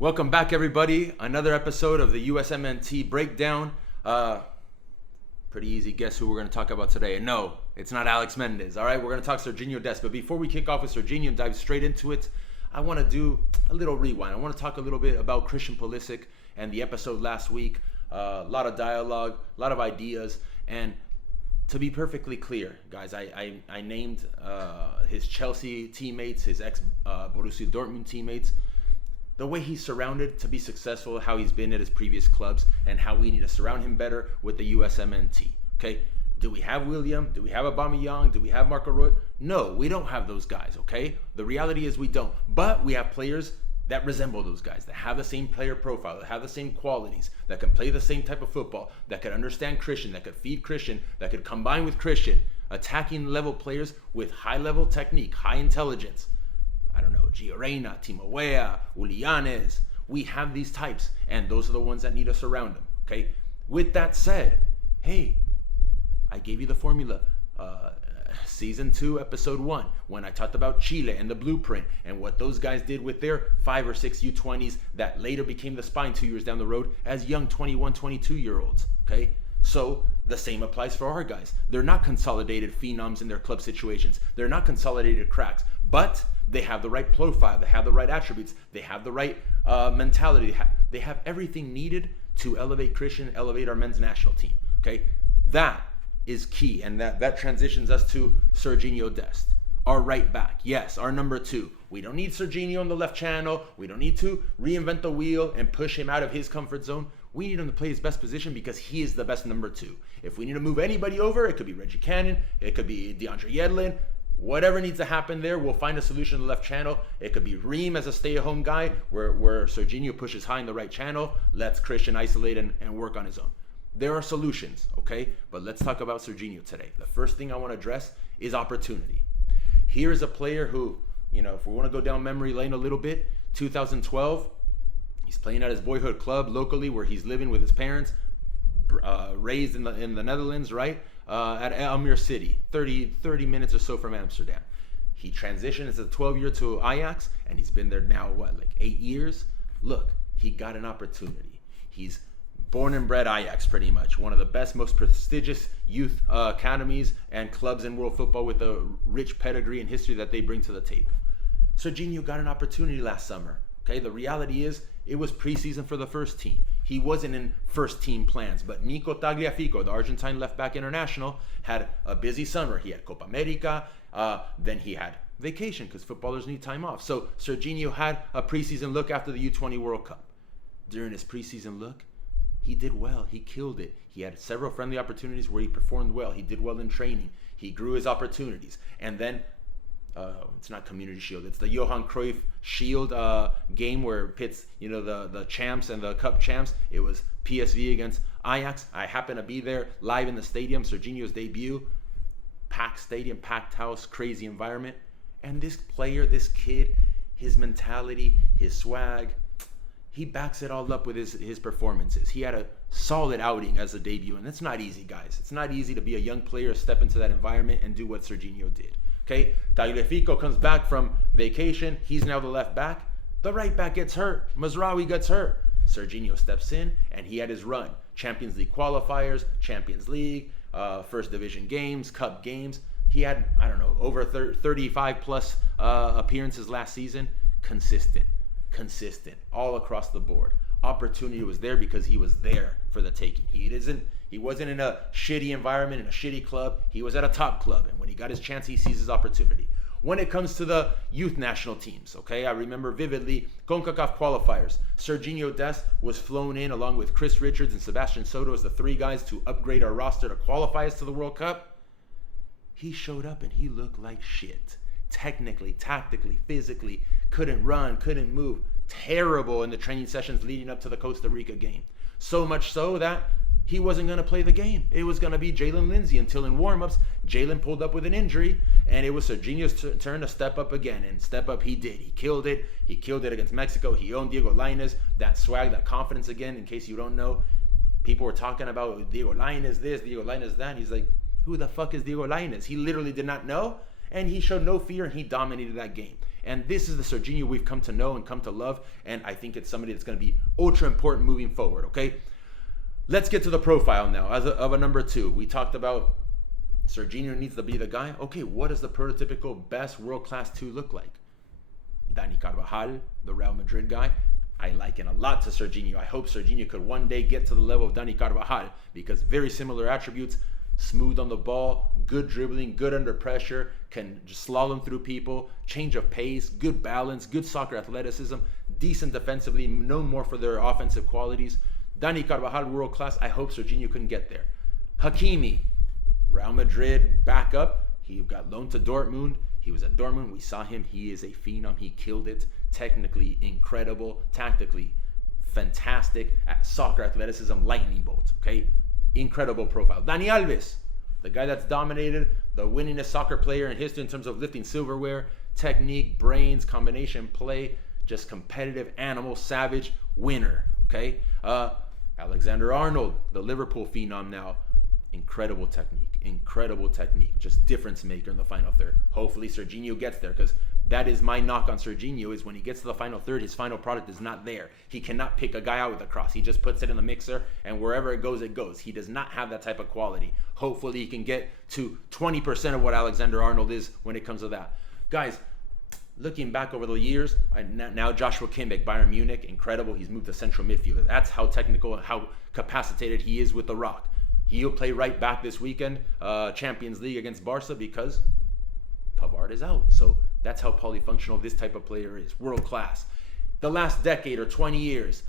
Welcome back, everybody. Another episode of the USMNT breakdown. Pretty easy guess who we're going to talk about today. And no, it's not Alex Mendez. All right, we're going to talk Sergiño Dest. But before we kick off with Sergiño and dive straight into it, I want to do a little rewind. I want to talk a little bit about Christian Pulisic and the episode last week. A lot of dialogue, a lot of ideas, and to be perfectly clear, guys, I named his Chelsea teammates, his ex-Borussia Dortmund teammates, the way he's surrounded to be successful, how he's been at his previous clubs, and how we need to surround him better with the USMNT. Okay? Do we have William? Do we have Aubameyang? Do we have Marco Reus? No, we don't have those guys, okay? The reality is we don't. But we have players that resemble those guys, that have the same player profile, that have the same qualities, that can play the same type of football, that can understand Christian, that could feed Christian, that could combine with Christian, attacking level players with high level technique, high intelligence. I don't know, Gio Reyna, Timo Weah, Ulianes. We have these types, and those are the ones that need us around them, okay? With that said, hey, I gave you the formula. Season 2, episode 1, when I talked about Chile and the blueprint and what those guys did with their 5 or 6 U20s that later became the spine 2 years down the road as young 21, 22-year-olds, okay? So the same applies for our guys. They're not consolidated phenoms in their club situations. They're not consolidated cracks, but they have the right profile. They have the right attributes. They have the right mentality. They have everything needed to elevate Christian, elevate our men's national team, okay? That is key, and that transitions us to Sergiño Dest, our right back. Yes, our number 2. We don't need Sergiño on the left channel. We don't need to reinvent the wheel and push him out of his comfort zone. We need him to play his best position because he is the best number 2. If we need to move anybody over, it could be Reggie Cannon, it could be DeAndre Yedlin. Whatever needs to happen there, we'll find a solution in the left channel. It could be Reem as a stay-at-home guy, where Sergiño pushes high in the right channel, lets Christian isolate and work on his own. There are solutions, okay? But let's talk about Sergiño today. The first thing I want to address is opportunity. Here is a player who, if we want to go down memory lane a little bit, 2012, he's playing at his boyhood club locally where he's living with his parents, raised in the Netherlands, right? At Almere City, 30 minutes or so from Amsterdam. He transitioned as a 12-year to Ajax, and he's been there now, 8 years? Look, he got an opportunity. He's born and bred Ajax, pretty much. One of the best, most prestigious youth academies and clubs in world football with a rich pedigree and history that they bring to the table. Sergiño got an opportunity last summer. Okay, the reality is it was preseason for the first team. He wasn't in first team plans, but Nico Tagliafico, the Argentine left back international, had a busy summer. He had Copa America, then he had vacation because footballers need time off. So Sergiño had a preseason look after the U20 World Cup. During his preseason look, he did well. He killed it. He had several friendly opportunities where he performed well. He did well in training. He grew his opportunities. And then, it's not Community Shield. It's the Johan Cruyff Shield game where it pits, the champs and the cup champs. It was PSV against Ajax. I happened to be there live in the stadium. Sergiño's debut. Packed stadium, packed house, crazy environment. And this player, this kid, his mentality, his swag, he backs it all up with his performances. He had a solid outing as a debut, and that's not easy, guys. It's not easy to be a young player, step into that environment, and do what Sergiño did. Okay, Tagliafico comes back from vacation. He's now the left back. The right back gets hurt. Mazraoui gets hurt. Sergiño steps in, and he had his run. Champions League qualifiers, Champions League, First Division games, Cup games. He had, over 35 plus appearances last season. Consistent all across the board. Opportunity was there because he was there for the taking. He wasn't in a shitty environment, in a shitty club. He was at a top club, and when he got his chance, he seized his opportunity. When it comes to the youth national teams, okay, I remember vividly CONCACAF qualifiers. Sergiño Dest was flown in along with Chris Richards and Sebastian Soto as the 3 guys to upgrade our roster to qualify us to the World Cup. He showed up and he looked like shit. Technically, tactically, physically, couldn't run, couldn't move. Terrible in the training sessions leading up to the Costa Rica game. So much so that he wasn't going to play the game. It was going to be Jalen Lindsay until in warm-ups, Jalen pulled up with an injury, and it was Sergiño's turn to step up again, and step up he did. He killed it. He killed it against Mexico. He owned Diego Lainez, that swag, that confidence again. In case you don't know, people were talking about Diego Lainez this, Diego Lainez that. He's like, who the fuck is Diego Lainez? He literally did not know, and he showed no fear, and he dominated that game. And this is the Sergiño we've come to know and come to love. And I think it's somebody that's going to be ultra important moving forward, okay? Let's get to the profile now of a number 2. We talked about Sergiño needs to be the guy. Okay, what does the prototypical best world-class 2 look like? Dani Carvajal, the Real Madrid guy. I liken a lot to Sergiño. I hope Sergiño could one day get to the level of Dani Carvajal because very similar attributes. Smooth on the ball, good dribbling, good under pressure, can just slalom through people, change of pace, good balance, good soccer athleticism, decent defensively, known more for their offensive qualities. Dani Carvajal, world class. I hope Sergiño couldn't get there. Hakimi, Real Madrid backup. He got loaned to Dortmund. He was at Dortmund. We saw him. He is a phenom. He killed it. Technically incredible. Tactically fantastic. At soccer athleticism, lightning bolt. Okay? Incredible profile. Dani Alves, the guy that's dominated, the winningest soccer player in history in terms of lifting silverware, technique, brains, combination play, just competitive animal, savage, winner. Okay? Alexander-Arnold, the Liverpool phenom now. Incredible technique, just difference maker in the final third. Hopefully Sergiño gets there, because that is my knock on Sergiño, is when he gets to the final third, his final product is not there. He cannot pick a guy out with a cross. He just puts it in the mixer, and wherever it goes, it goes. He does not have that type of quality. Hopefully he can get to 20% of what Alexander-Arnold is when it comes to that. Guys, looking back over the years, now Joshua Kimmich, Bayern Munich, incredible. He's moved to central midfielder. That's how technical and how capacitated he is with the rock. He'll play right back this weekend, Champions League against Barca, because Pavard is out. So that's how polyfunctional this type of player is. World class. The last decade or 20 years,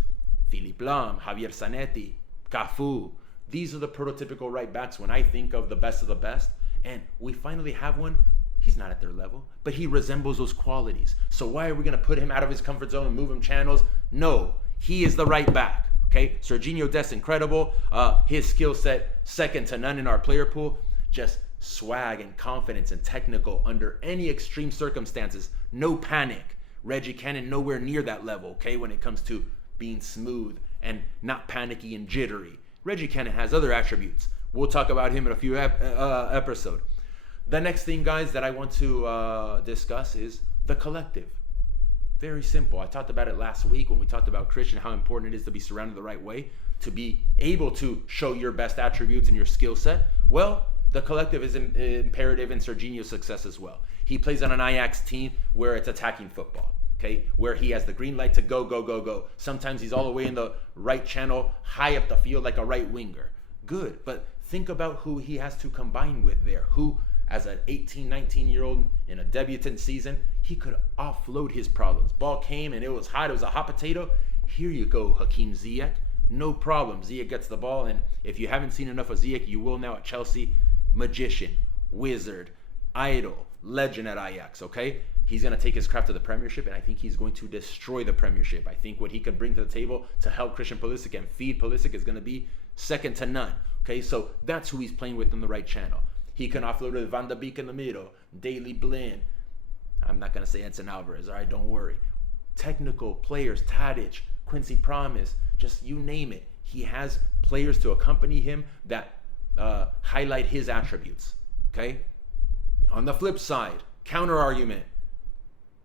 Philippe Lahm, Javier Zanetti, Cafu. These are the prototypical right backs when I think of the best of the best. And we finally have one. He's not at their level, but he resembles those qualities. So why are we going to put him out of his comfort zone and move him channels? No, he is the right back. Okay, Sergiño Dest, incredible. His skill set, second to none in our player pool. Just swag and confidence and technical under any extreme circumstances. No panic. Reggie Cannon nowhere near that level, okay, when it comes to being smooth and not panicky and jittery. Reggie Cannon has other attributes. We'll talk about him in a few episodes. The next thing, guys, that I want to discuss is the collective. Very simple. I talked about it last week when we talked about Christian, how important it is to be surrounded the right way, to be able to show your best attributes and your skill set. Well, the collective is imperative in Sergiño's success as well. He plays on an Ajax team where it's attacking football, okay, where he has the green light to go, go, go, go. Sometimes he's all the way in the right channel, high up the field like a right winger. Good, but think about who he has to combine with there. Who, as an 18, 19-year-old in a debutant season, he could offload his problems. Ball came and it was hot. It was a hot potato. Here you go, Hakim Ziyech. No problem. Ziyech gets the ball, and if you haven't seen enough of Ziyech, you will now at Chelsea. Magician, wizard, idol, legend at Ajax, okay? He's going to take his craft to the Premiership, and I think he's going to destroy the Premiership. I think what he could bring to the table to help Christian Pulisic and feed Pulisic is going to be second to none, okay? So that's who he's playing with in the right channel. He can offload with Van de Beek in the middle, Daley Blind. I'm not going to say Edson Alvarez, all right? Don't worry. Technical players, Tadic, Quincy Promes, just you name it. He has players to accompany him that highlight his attributes, okay? On the flip side, counter argument,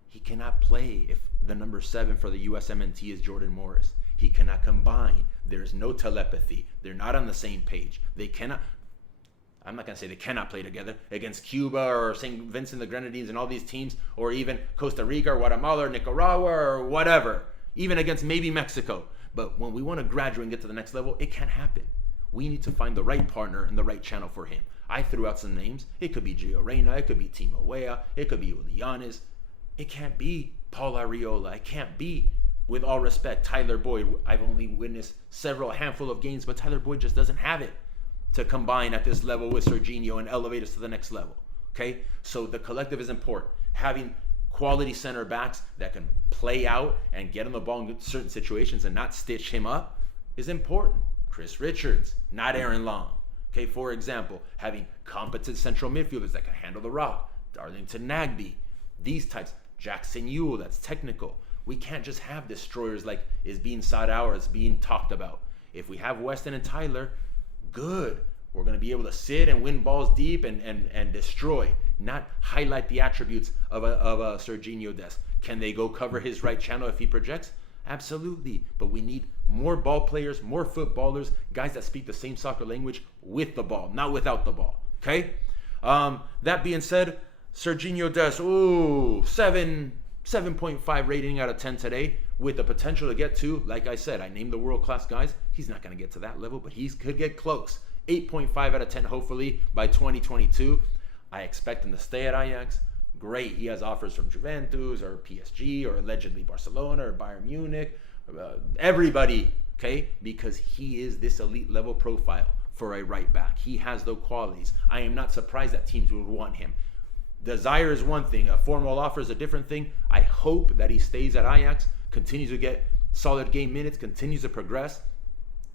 he cannot play if the number 7 for the USMNT is Jordan Morris. He cannot combine. There's no telepathy. They're not on the same page. They cannot... I'm not going to say they cannot play together against Cuba or St. Vincent the Grenadines and all these teams, or even Costa Rica or Guatemala or Nicaragua or whatever, even against maybe Mexico. But when we want to graduate and get to the next level, it can't happen. We need to find the right partner and the right channel for him. I threw out some names. It could be Gio Reyna. It could be Timo Weah. It could be Ulianes. It can't be Paul Arriola. It can't be, with all respect, Tyler Boyd. I've only witnessed a handful of games, but Tyler Boyd just doesn't have it to combine at this level with Sergiño and elevate us to the next level, okay? So the collective is important. Having quality center backs that can play out and get on the ball in certain situations and not stitch him up is important. Chris Richards, not Aaron Long. Okay, for example, having competent central midfielders that can handle the rock. Darlington Nagbe, these types. Jackson Ewell, that's technical. We can't just have destroyers like is being sought out or is being talked about. If we have Weston and Tyler, good. We're going to be able to sit and win balls deep and destroy, not highlight the attributes of a Sergiño Dest. Can they go cover his right channel if he projects? Absolutely. But we need more ball players, more footballers, guys that speak the same soccer language with the ball, not without the ball. Okay? That being said, Sergiño Dest, 7.5 rating out of 10 today, with the potential to get to, like I said, I named the world-class guys. He's not going to get to that level, but he could get close. 8.5 out of 10, hopefully, by 2022. I expect him to stay at Ajax. Great. He has offers from Juventus or PSG or allegedly Barcelona or Bayern Munich. Everybody, okay? Because he is this elite level profile for a right back. He has those qualities. I am not surprised that teams would want him. Desire is one thing. A formal offer is a different thing. I hope that he stays at Ajax, continues to get solid game minutes, continues to progress,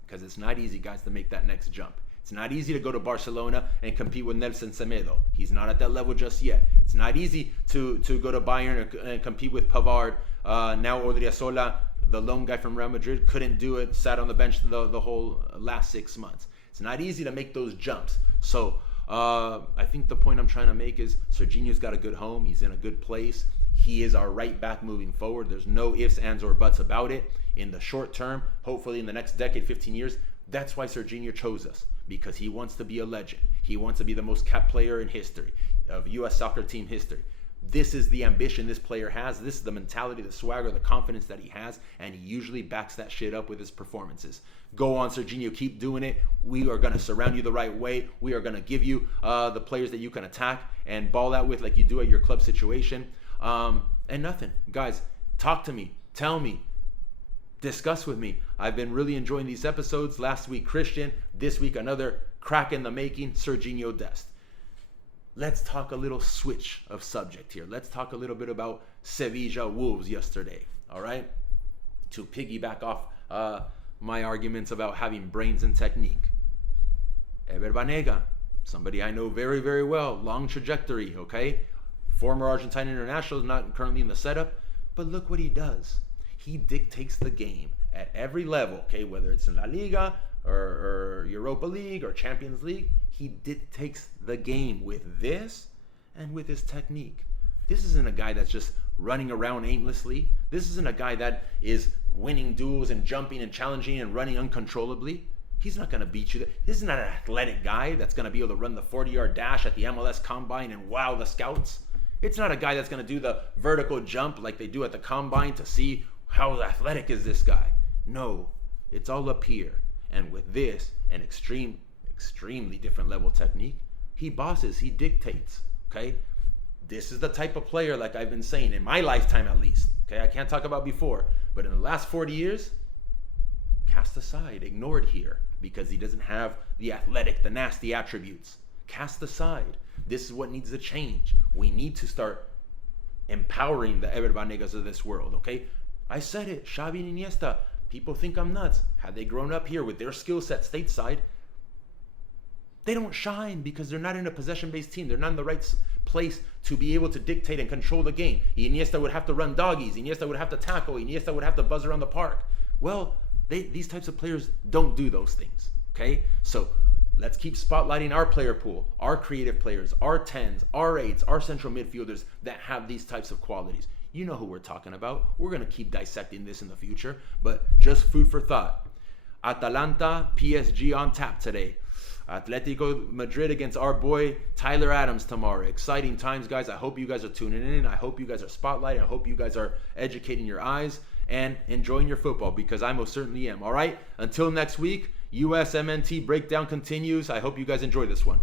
because it's not easy, guys, to make that next jump. It's not easy to go to Barcelona and compete with Nelson Semedo. He's not at that level just yet. It's not easy to go to Bayern and compete with Pavard. Now Odriozola, the lone guy from Real Madrid, couldn't do it, sat on the bench the whole last 6 months. It's not easy to make those jumps. So I think the point I'm trying to make is Sergiño's got a good home. He's in a good place. He is our right back moving forward. There's no ifs, ands, or buts about it. In the short term, hopefully in the next decade, 15 years, that's why Sergiño chose us, because he wants to be a legend. He wants to be the most capped player in history, of U.S. soccer team history. This is the ambition this player has. This is the mentality, the swagger, the confidence that he has, and he usually backs that shit up with his performances. Go on, Sergiño, keep doing it. We are going to surround you the right way. We are going to give you the players that you can attack and ball out with like you do at your club situation. And nothing. Guys, talk to me. Tell me. Discuss with me. I've been really enjoying these episodes. Last week, Christian. This week, another crack in the making, Sergiño Dest. Let's talk a little switch of subject here. Let's talk a little bit about Sevilla Wolves yesterday. All right? To piggyback off my arguments about having brains and technique. Ever Banega, somebody I know very, very well. Long trajectory, okay? Former Argentine international, is not currently in the setup. But look what he does. He dictates the game at every level, okay? Whether it's in La Liga or Europa League or Champions League, he dictates the game with this and with his technique. This isn't a guy that's just running around aimlessly. This isn't a guy that is winning duels and jumping and challenging and running uncontrollably. He's not going to beat you. This is not an athletic guy that's going to be able to run the 40-yard dash at the MLS Combine and wow the scouts. It's not a guy that's going to do the vertical jump like they do at the Combine to see how athletic is this guy. No, it's all up here. And with this, an extremely different level technique, he bosses, he dictates, okay? This is the type of player, like I've been saying, in my lifetime at least, okay? I can't talk about before, but in the last 40 years, cast aside, ignored here, because he doesn't have the athletic, the nasty attributes. Cast aside. This is what needs to change. We need to start empowering the Ever Banegas of this world, okay? I said it, Xavi and Iniesta. People think I'm nuts. Had they grown up here with their skill set stateside, they don't shine because they're not in a possession-based team. They're not in the right place to be able to dictate and control the game. Iniesta would have to run doggies. Iniesta would have to tackle. Iniesta would have to buzz around the park. Well, these types of players don't do those things, okay? So let's keep spotlighting our player pool, our creative players, our 10s, our 8s, our central midfielders that have these types of qualities. You know who we're talking about. We're going to keep dissecting this in the future, but just food for thought. Atalanta, PSG on tap today. Atletico Madrid against our boy Tyler Adams tomorrow. Exciting times, guys. I hope you guys are tuning in. I hope you guys are spotlighting. I hope you guys are educating your eyes and enjoying your football, because I most certainly am. All right? Until next week, USMNT breakdown continues. I hope you guys enjoy this one.